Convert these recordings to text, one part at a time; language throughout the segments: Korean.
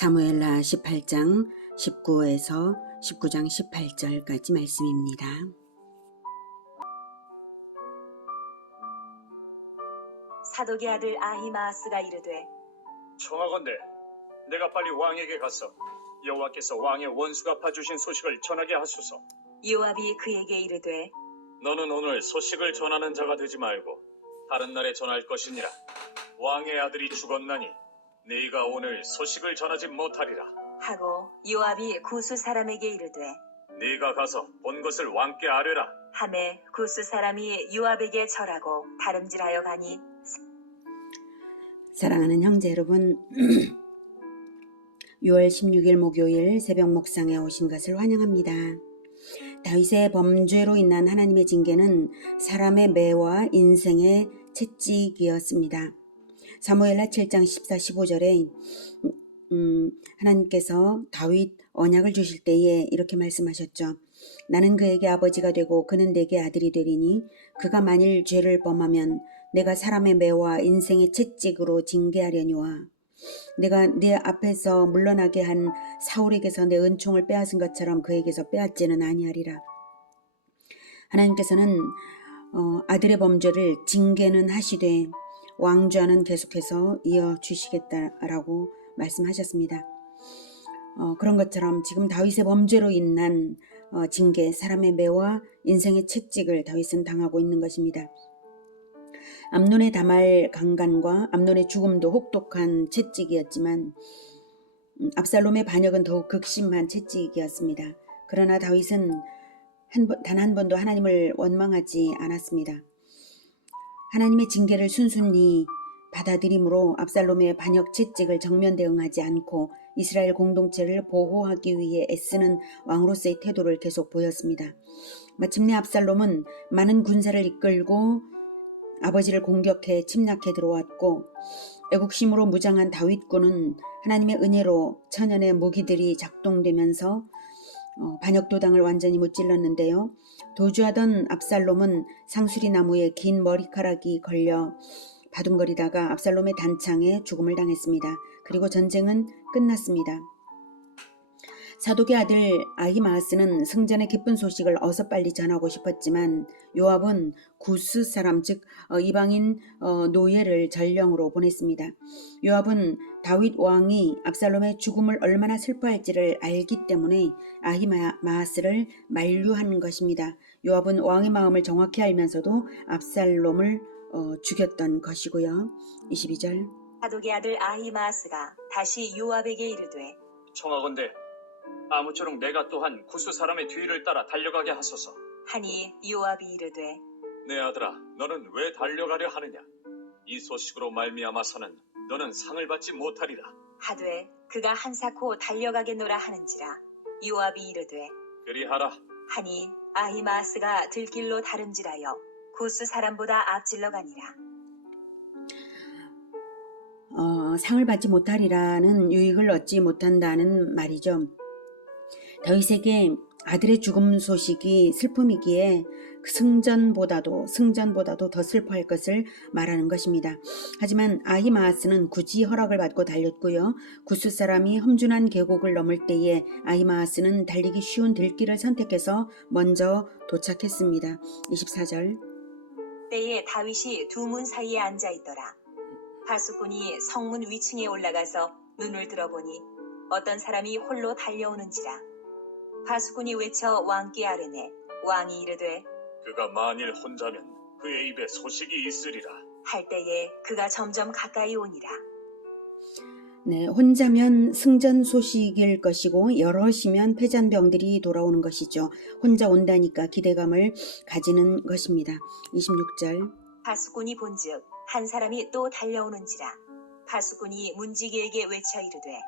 사무엘하 18장 19에서 19장 18절까지 말씀입니다. 사독의 아들 아히마아스가 이르되, 청하건대 내가 빨리 왕에게 가서 여호와께서 왕의 원수 갚아주신 소식을 전하게 하소서. 요압이 그에게 이르되, 너는 오늘 소식을 전하는 자가 되지 말고 다른 날에 전할 것이니라. 왕의 아들이 죽었나니 네가 오늘 소식을 전하지 못하리라. 하고 요압이 구스 사람에게 이르되, 네가 가서 본 것을 왕께 아뢰라. 하매 구스 사람이 요압에게 절하고 다름질하여 가니, 사랑하는 형제 여러분, 6월 16일 목요일 새벽 목상에 오신 것을 환영합니다. 다윗의 범죄로 인한 하나님의 징계는 사람의 매와 인생의 채찍이었습니다. 사무엘하 7장 14, 15절에 하나님께서 다윗 언약을 주실 때에 이렇게 말씀하셨죠. 나는 그에게 아버지가 되고 그는 내게 아들이 되리니 그가 만일 죄를 범하면 내가 사람의 매와 인생의 채찍으로 징계하려니와 내가 네 앞에서 물러나게 한 사울에게서 내 은총을 빼앗은 것처럼 그에게서 빼앗지는 아니하리라. 하나님께서는 아들의 범죄를 징계는 하시되 왕좌는 계속해서 이어주시겠다라고 말씀하셨습니다. 그런 것처럼 지금 다윗의 범죄로 인한 징계, 사람의 매와 인생의 채찍을 다윗은 당하고 있는 것입니다. 암논의 다말 강간과 암논의 죽음도 혹독한 채찍이었지만 압살롬의 반역은 더욱 극심한 채찍이었습니다. 그러나 다윗은 단 한 번도 하나님을 원망하지 않았습니다. 하나님의 징계를 순순히 받아들임으로 압살롬의 반역 채찍을 정면 대응하지 않고 이스라엘 공동체를 보호하기 위해 애쓰는 왕으로서의 태도를 계속 보였습니다. 마침내 압살롬은 많은 군사를 이끌고 아버지를 공격해 침략해 들어왔고 애국심으로 무장한 다윗군은 하나님의 은혜로 천연의 무기들이 작동되면서 반역도당을 완전히 무찔렀는데요. 도주하던 압살롬은 상수리 나무에 긴 머리카락이 걸려 바둥거리다가 압살롬의 단창에 죽음을 당했습니다. 그리고 전쟁은 끝났습니다. 사독의 아들 아히마아스는 승전의 기쁜 소식을 어서 빨리 전하고 싶었지만 요압은 구스 사람 즉 이방인 노예를 전령으로 보냈습니다. 요압은 다윗 왕이 압살롬의 죽음을 얼마나 슬퍼할지를 알기 때문에 아히마아스를 만류한 것입니다. 요압은 왕의 마음을 정확히 알면서도 압살롬을 죽였던 것이고요. 22절 사독의 아들 아히마아스가 다시 요압에게 이르되, 청하건대 아무쪼록 내가 또한 구스 사람의 뒤를 따라 달려가게 하소서. 하니 요압이 이르되, 내 아들아, 너는 왜 달려가려 하느냐? 이 소식으로 말미암아서는 너는 상을 받지 못하리라. 하되 그가 한사코 달려가겠노라 하는지라. 요압이 이르되, 그리하라. 하니 아히마아스가 들길로 다름질하여 구스 사람보다 앞질러 가니라. 상을 받지 못하리라는 유익을 얻지 못한다는 말이죠. 다윗에게 아들의 죽음 소식이 슬픔이기에 승전보다도 더 슬퍼할 것을 말하는 것입니다. 하지만 아히마아스는 굳이 허락을 받고 달렸고요. 구스 사람이 험준한 계곡을 넘을 때에 아히마아스는 달리기 쉬운 들길을 선택해서 먼저 도착했습니다. 24절 때에 다윗이 두 문 사이에 앉아 있더라. 바수꾼이 성문 위층에 올라가서 눈을 들어보니 어떤 사람이 홀로 달려오는지라. 바수꾼이 외쳐 왕께 아뢰매 왕이 이르되, 그가 만일 혼자면 그의 입에 소식이 있으리라. 할 때에 그가 점점 가까이 오니라. 네, 혼자면 승전 소식일 것이고 여럿이면 패잔병들이 돌아오는 것이죠. 혼자 온다니까 기대감을 가지는 것입니다. 26절 바수꾼이 본즉 한 사람이 또 달려오는지라. 바수꾼이 문지기에게 외쳐 이르되,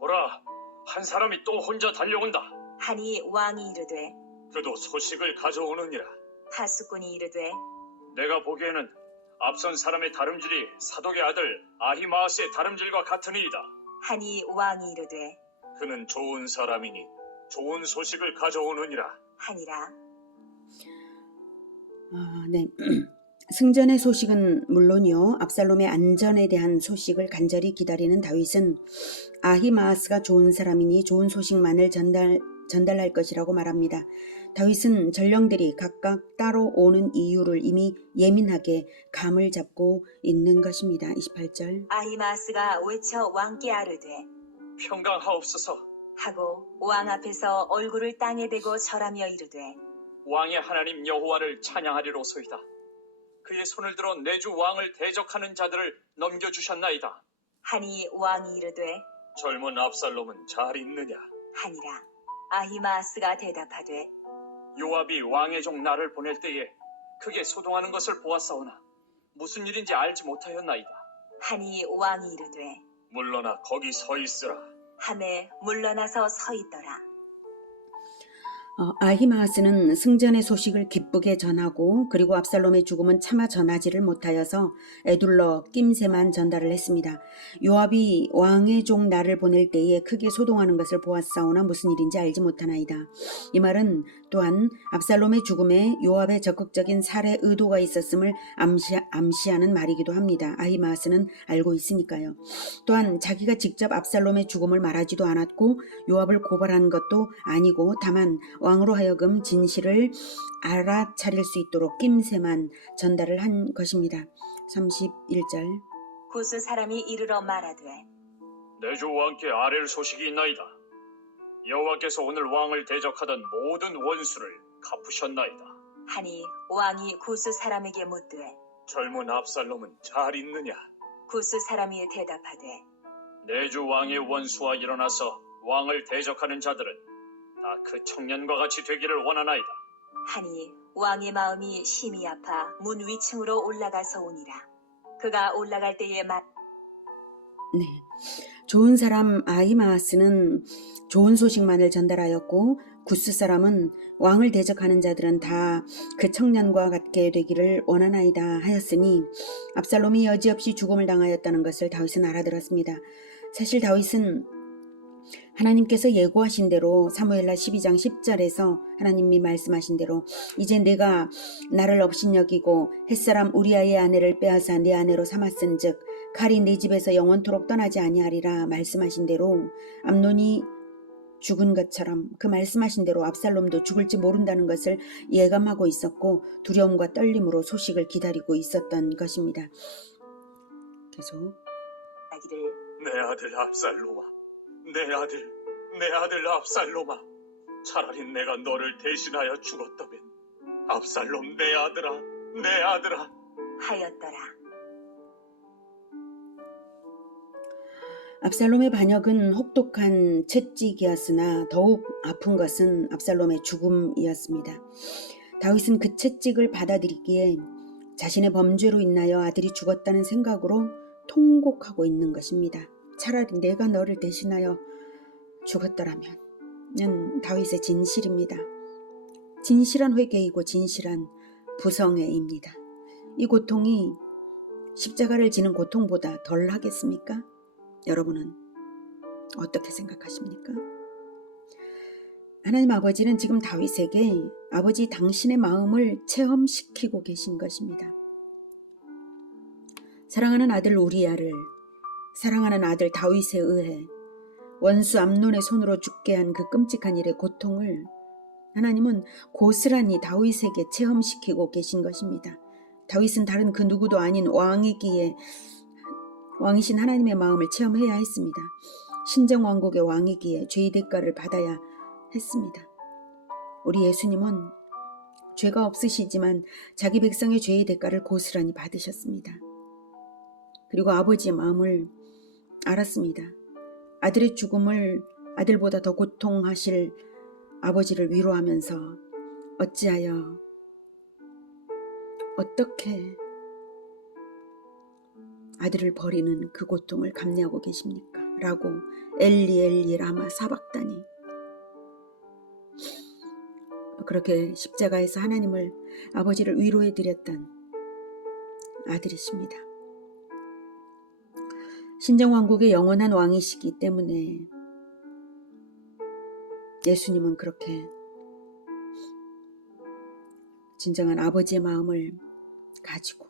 보라, 한 사람이 또 혼자 달려온다. 하니 왕이 이르되, 그도 소식을 가져오느니라. 바수꾼이 이르되, 내가 보기에는 앞선 사람의 다름질이 사독의 아들 아히마아스의 다름질과 같으니이다. 하니 왕이 이르되, 그는 좋은 사람이니 좋은 소식을 가져오느니라. 하니라. 네. 승전의 소식은 물론이요, 압살롬의 안전에 대한 소식을 간절히 기다리는 다윗은 아히마아스가 좋은 사람이니 좋은 소식만을 전달할 것이라고 말합니다. 다윗은 전령들이 각각 따로 오는 이유를 이미 예민하게 감을 잡고 있는 것입니다. 28절. 아히마아스가 외쳐 왕께 아뢰되 평강하옵소서. 하고 왕 앞에서 얼굴을 땅에 대고 절하며 이르되 왕의 하나님 여호와를 찬양하리로소이다. 그의 손을 들어 내 주 왕을 대적하는 자들을 넘겨주셨나이다. 하니 왕이 이르되 젊은 압살롬은 잘 있느냐? 하니라. 아히마아스가 대답하되 요압이 왕의 종 나를 보낼 때에 크게 소동하는 것을 보았사오나 무슨 일인지 알지 못하였나이다. 하니 왕이 이르되 물러나 거기 서 있으라. 함에 물러나서 서 있더라. 아히마아스는 승전의 소식을 기쁘게 전하고 그리고 압살롬의 죽음은 차마 전하지를 못하여서 에둘러 낌새만 전달을 했습니다. 요압이 왕의 종 나를 보낼 때에 크게 소동하는 것을 보았사오나 무슨 일인지 알지 못하나이다. 이 말은 또한 압살롬의 죽음에 요압의 적극적인 살해 의도가 있었음을 암시하는 말이기도 합니다. 아히마아스는 알고 있으니까요. 또한 자기가 직접 압살롬의 죽음을 말하지도 않았고 요압을 고발한 것도 아니고 다만 왕으로 하여금 진실을 알아차릴 수 있도록 낌새만 전달을 한 것입니다. 31절. 구스 사람이 이르러 말하되 내 주 왕께 아랠 소식이 있나이다. 여호와께서 오늘 왕을 대적하던 모든 원수를 갚으셨나이다. 하니 왕이 구스 사람에게 묻되 젊은 압살롬은 잘 있느냐? 구스 사람이 대답하되 내 주 왕의 원수와 일어나서 왕을 대적하는 자들은 다 그 청년과 같이 되기를 원하나이다. 하니 왕의 마음이 심히 아파 문 위층으로 올라가서 오니라. 그가 올라갈 때에 네. 좋은 사람 아히마아스는 좋은 소식만을 전달하였고 구스 사람은 왕을 대적하는 자들은 다 그 청년과 같게 되기를 원하나이다 하였으니 압살롬이 여지없이 죽음을 당하였다는 것을 다윗은 알아들었습니다. 사실 다윗은 하나님께서 예고하신 대로 사무엘라 12장 10절에서 하나님이 말씀하신 대로 이제 내가 나를 업신여기고 햇사람 우리아의 아내를 빼앗아 내 아내로 삼았은즉 칼이 내 집에서 영원토록 떠나지 아니하리라 말씀하신 대로 암논이 죽은 것처럼 그 말씀하신 대로 압살롬도 죽을지 모른다는 것을 예감하고 있었고 두려움과 떨림으로 소식을 기다리고 있었던 것입니다. 계속 하기를 내 아들 압살롬아, 내 아들 압살롬아, 차라리 내가 너를 대신하여 죽었다면 압살롬 내 아들아 하였더라. 압살롬의 반역은 혹독한 채찍이었으나 더욱 아픈 것은 압살롬의 죽음이었습니다. 다윗은 그 채찍을 받아들이기에 자신의 범죄로 인하여 아들이 죽었다는 생각으로 통곡하고 있는 것입니다. 차라리 내가 너를 대신하여 죽었더라면 는 다윗의 진실입니다. 진실한 회개이고 진실한 부성애입니다. 이 고통이 십자가를 지는 고통보다 덜 하겠습니까? 여러분은 어떻게 생각하십니까? 하나님 아버지는 지금 다윗에게 아버지 당신의 마음을 체험시키고 계신 것입니다. 사랑하는 아들 우리아를 사랑하는 아들 다윗에 의해 원수 암논의 손으로 죽게 한 그 끔찍한 일의 고통을 하나님은 고스란히 다윗에게 체험시키고 계신 것입니다. 다윗은 다른 그 누구도 아닌 왕이기에 왕이신 하나님의 마음을 체험해야 했습니다. 신정왕국의 왕이기에 죄의 대가를 받아야 했습니다. 우리 예수님은 죄가 없으시지만 자기 백성의 죄의 대가를 고스란히 받으셨습니다. 그리고 아버지의 마음을 알았습니다. 아들의 죽음을 아들보다 더 고통하실 아버지를 위로하면서 어찌하여 어떻게 아들을 버리는 그 고통을 감내하고 계십니까? 라고 엘리 엘리 라마 사박다니 그렇게 십자가에서 하나님을 아버지를 위로해드렸던 아들이십니다. 신정왕국의 영원한 왕이시기 때문에 예수님은 그렇게 진정한 아버지의 마음을 가지고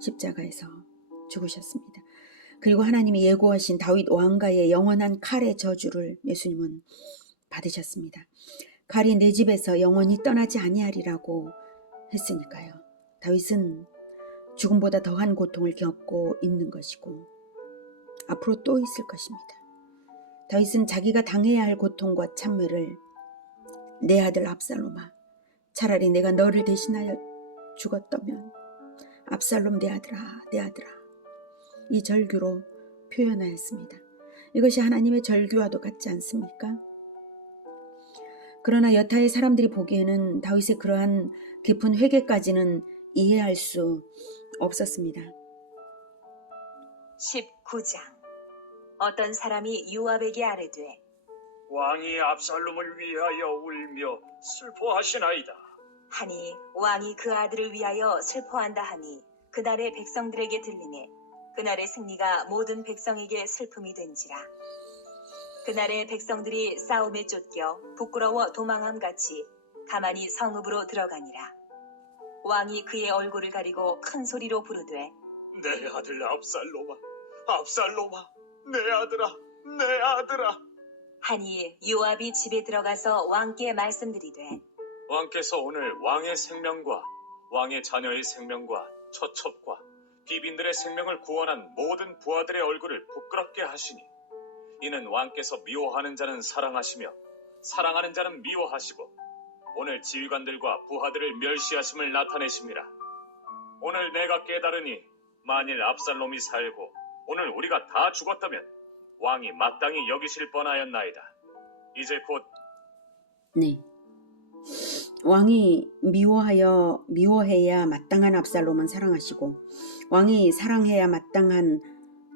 십자가에서 죽으셨습니다. 그리고 하나님이 예고하신 다윗 왕가의 영원한 칼의 저주를 예수님은 받으셨습니다. 칼이 내 집에서 영원히 떠나지 아니하리라고 했으니까요. 다윗은 죽음보다 더한 고통을 겪고 있는 것이고 앞으로 또 있을 것입니다. 다윗은 자기가 당해야 할 고통과 참회를 내 아들 압살롬아, 차라리 내가 너를 대신하여 죽었다면 압살롬 내 아들아, 내 아들아, 이 절규로 표현하였습니다. 이것이 하나님의 절규와도 같지 않습니까? 그러나 여타의 사람들이 보기에는 다윗의 그러한 깊은 회개까지는 이해할 수 없었습니다. 19장. 어떤 사람이 요압에게 아뢰되 왕이 압살롬을 위하여 울며 슬퍼하시나이다. 하니 왕이 그 아들을 위하여 슬퍼한다 하니 그날의 백성들에게 들리매 그날의 승리가 모든 백성에게 슬픔이 된지라. 그날의 백성들이 싸움에 쫓겨 부끄러워 도망함같이 가만히 성읍으로 들어가니라. 왕이 그의 얼굴을 가리고 큰 소리로 부르되 내 아들 압살롬아, 압살롬아, 내 아들아, 내 아들아. 하니 요압이 집에 들어가서 왕께 말씀드리되 왕께서 오늘 왕의 생명과 왕의 자녀의 생명과 처첩과 비빈들의 생명을 구원한 모든 부하들의 얼굴을 부끄럽게 하시니 이는 왕께서 미워하는 자는 사랑하시며 사랑하는 자는 미워하시고 오늘 지휘관들과 부하들을 멸시하심을 나타내십니다. 오늘 내가 깨달으니 만일 압살롬이 살고 오늘 우리가 다 죽었다면 왕이 마땅히 여기실 뻔하였나이다. 이제 곧 네, 왕이 미워해야 마땅한 압살롬은 사랑하시고 왕이 사랑해야 마땅한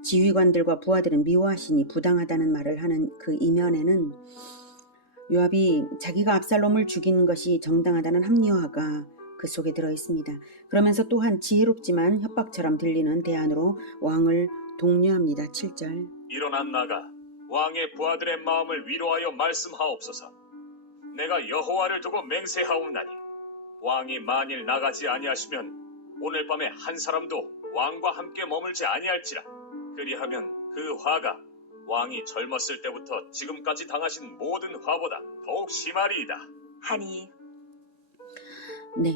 지휘관들과 부하들은 미워하시니 부당하다는 말을 하는 그 이면에는 요압이 자기가 압살롬을 죽인 것이 정당하다는 합리화가 그 속에 들어 있습니다. 그러면서 또한 지혜롭지만 협박처럼 들리는 대안으로 왕을 독려합니다. 7절. 일어나 나가 왕의 부하들의 마음을 위로하여 말씀하옵소서. 내가 여호와를 두고 맹세하옵나니 왕이 만일 나가지 아니하시면 오늘 밤에 한 사람도 왕과 함께 머물지 아니할지라. 그리하면 그 화가 왕이 젊었을 때부터 지금까지 당하신 모든 화보다 더욱 심하리이다. 하니 네,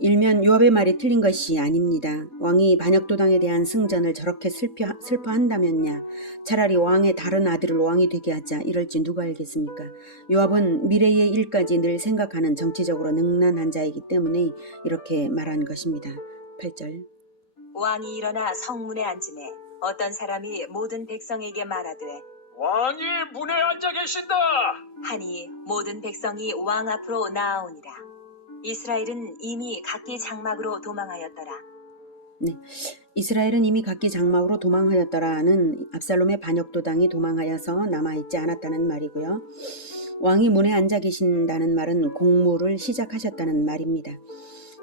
일면 요압의 말이 틀린 것이 아닙니다. 왕이 반역도당에 대한 승전을 저렇게 슬퍼한다면야 차라리 왕의 다른 아들을 왕이 되게 하자 이럴지 누가 알겠습니까? 요압은 미래의 일까지 늘 생각하는 정치적으로 능란한 자이기 때문에 이렇게 말한 것입니다. 8절. 왕이 일어나 성문에 앉으매 어떤 사람이 모든 백성에게 말하되 왕이 문에 앉아 계신다. 하니 모든 백성이 왕 앞으로 나아오니라. 이스라엘은 이미 각기 장막으로 도망하였더라. 네, 이스라엘은 이미 각기 장막으로 도망하였더라는 압살롬의 반역도당이 도망하여서 남아있지 않았다는 말이고요. 왕이 문에 앉아 계신다는 말은 공무를 시작하셨다는 말입니다.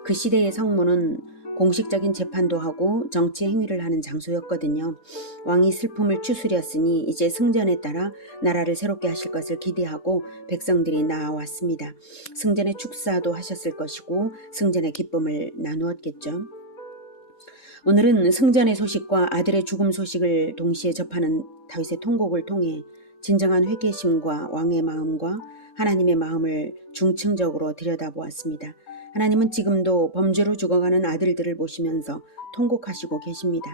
그 시대의 성문은 공식적인 재판도 하고 정치 행위를 하는 장소였거든요. 왕이 슬픔을 추스렸으니 이제 승전에 따라 나라를 새롭게 하실 것을 기대하고 백성들이 나왔습니다. 승전의 축사도 하셨을 것이고 승전의 기쁨을 나누었겠죠. 오늘은 승전의 소식과 아들의 죽음 소식을 동시에 접하는 다윗의 통곡을 통해 진정한 회개심과 왕의 마음과 하나님의 마음을 중층적으로 들여다보았습니다. 하나님은 지금도 범죄로 죽어가는 아들들을 보시면서 통곡하시고 계십니다.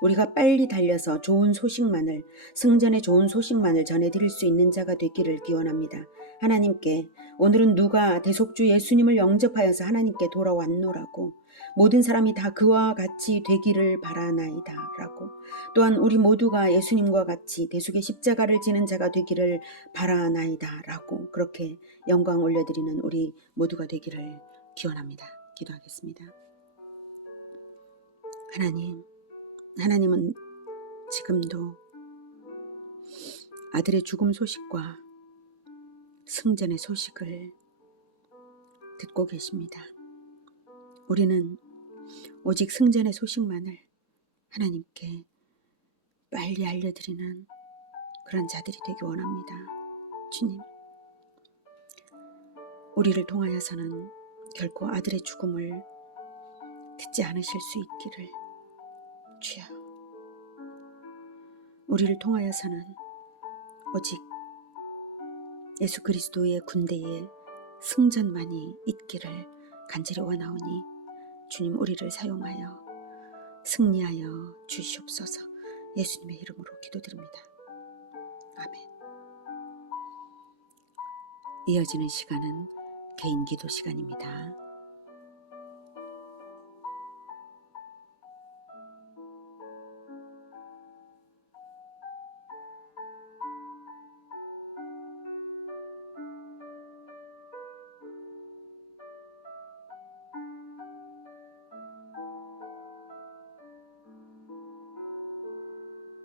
우리가 빨리 달려서 좋은 소식만을, 승전의 좋은 소식만을 전해드릴 수 있는 자가 되기를 기원합니다. 하나님께 오늘은 누가 대속주 예수님을 영접하여서 하나님께 돌아왔노라고, 모든 사람이 다 그와 같이 되기를 바라나이다 라고, 또한 우리 모두가 예수님과 같이 대속의 십자가를 지는 자가 되기를 바라나이다 라고 그렇게 영광 올려드리는 우리 모두가 되기를 기원합니다. 기도하겠습니다. 하나님은 지금도 아들의 죽음 소식과 승전의 소식을 듣고 계십니다. 우리는 오직 승전의 소식만을 하나님께 빨리 알려드리는 그런 자들이 되기 원합니다. 주님, 우리를 통하여서는 결코 아들의 죽음을 듣지 않으실 수 있기를. 주여, 우리를 통하여서는 오직 예수 그리스도의 군대의 승전만이 있기를 간절히 원하오니 주님, 우리를 사용하여 승리하여 주시옵소서. 예수님의 이름으로 기도드립니다. 아멘. 이어지는 시간은 개인 기도 시간입니다.